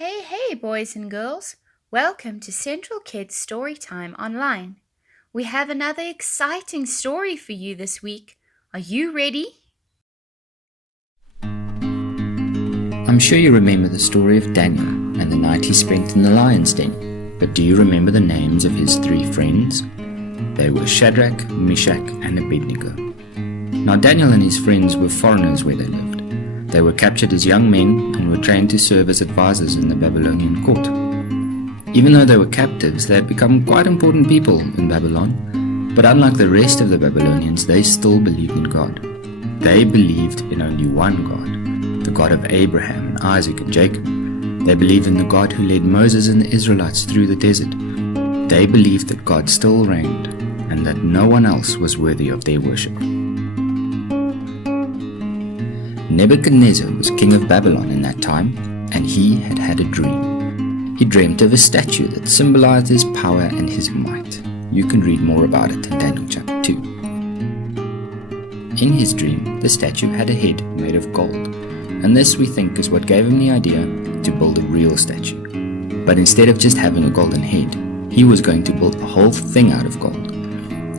Hey, boys and girls. Welcome to Central Kids Storytime Online. We have another exciting story for you this week. Are you ready? I'm sure you remember the story of Daniel and the night he spent in the lion's den. But do you remember the names of his three friends? They were Shadrach, Meshach, and Abednego. Now Daniel and his friends were foreigners where they lived. They were captured as young men and were trained to serve as advisors in the Babylonian court. Even though they were captives, they had become quite important people in Babylon. But unlike the rest of the Babylonians, they still believed in God. They believed in only one God, the God of Abraham, Isaac, and Jacob. They believed in the God who led Moses and the Israelites through the desert. They believed that God still reigned and that no one else was worthy of their worship. Nebuchadnezzar was king of Babylon in that time, and he had had a dream. He dreamt of a statue that symbolized his power and his might. You can read more about it in Daniel chapter 2. In his dream, the statue had a head made of gold, and this we think is what gave him the idea to build a real statue. But instead of just having a golden head, he was going to build the whole thing out of gold.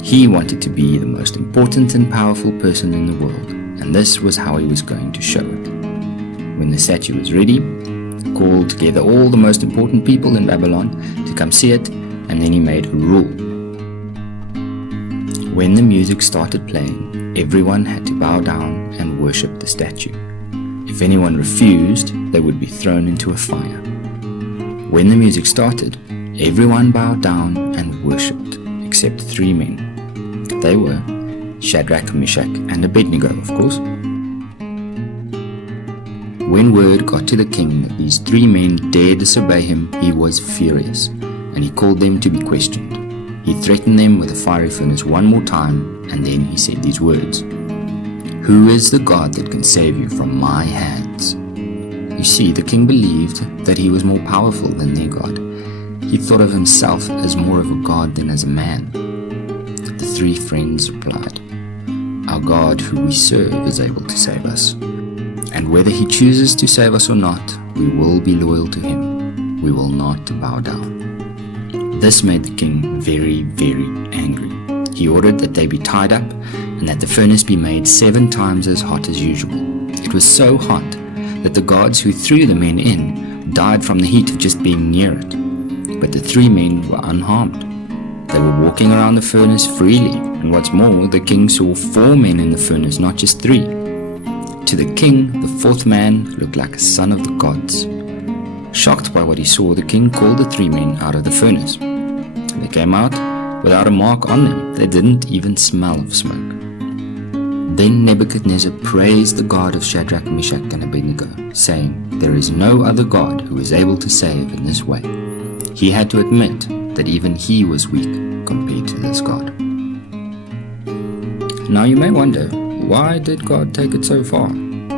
He wanted to be the most important and powerful person in the world, and this was how he was going to show it. When the statue was ready, he called together all the most important people in Babylon to come see it, and then he made a rule. When the music started playing, everyone had to bow down and worship the statue. If anyone refused, they would be thrown into a fire. When the music started, everyone bowed down and worshipped, except three men. They were Shadrach, Meshach, and Abednego, of course. When word got to the king that these three men dared disobey him, he was furious, and he called them to be questioned. He threatened them with a fiery furnace one more time, and then he said these words: "Who is the God that can save you from my hands?" You see, the king believed that he was more powerful than their God. He thought of himself as more of a god than as a man. The three friends replied, "Our God who we serve is able to save us. And whether he chooses to save us or not, we will be loyal to him. We will not bow down." This made the king very, very angry. He ordered that they be tied up and that the furnace be made 7 times as hot as usual. It was so hot that the guards who threw the men in died from the heat of just being near it. But the 3 men were unharmed. They were walking around the furnace freely, and what's more, the king saw 4 men in the furnace, not just 3. To the king, the 4th man looked like a son of the gods. Shocked by what he saw, the king called the 3 men out of the furnace. They came out without a mark on them. They didn't even smell of smoke. Then Nebuchadnezzar praised the God of Shadrach, Meshach, and Abednego, saying, "There is no other God who is able to save in this way." He had to admit that even he was weak compared to this God. Now you may wonder, why did God take it so far?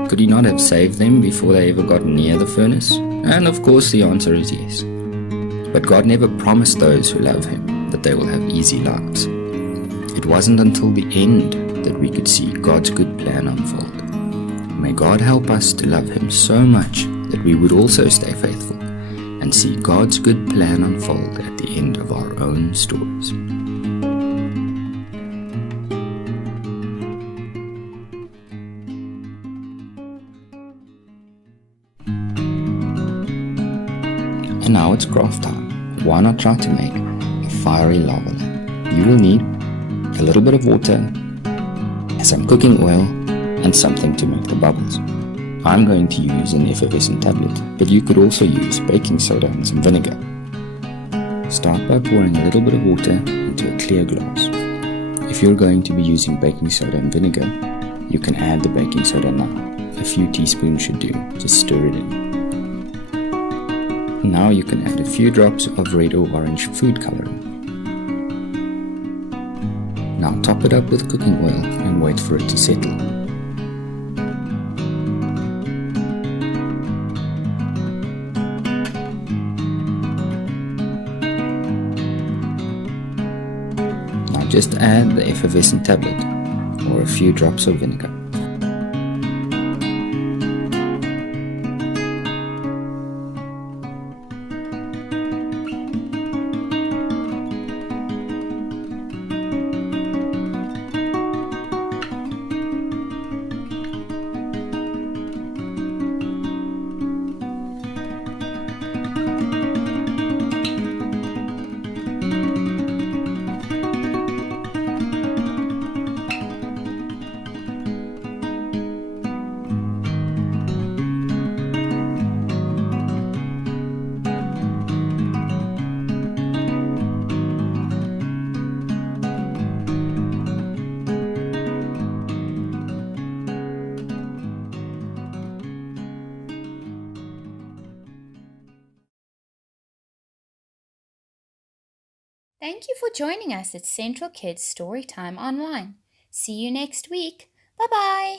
Could he not have saved them before they ever got near the furnace? And of course the answer is yes. But God never promised those who love him that they will have easy lives. It wasn't until the end that we could see God's good plan unfold. May God help us to love him so much that we would also stay faithful and see God's good plan unfold at the end of our own stories. And now it's craft time. Why not try to make a fiery lava lamp? You will need a little bit of water, some cooking oil, and something to make the bubbles. I'm going to use an effervescent tablet, but you could also use baking soda and some vinegar. Start by pouring a little bit of water into a clear glass. If you're going to be using baking soda and vinegar, you can add the baking soda now. A few teaspoons should do. Just stir it in. Now you can add a few drops of red or orange food coloring. Now top it up with cooking oil and wait for it to settle. Now just add the effervescent tablet or a few drops of vinegar. Thank you for joining us at Central Kids Storytime Online. See you next week. Bye-bye.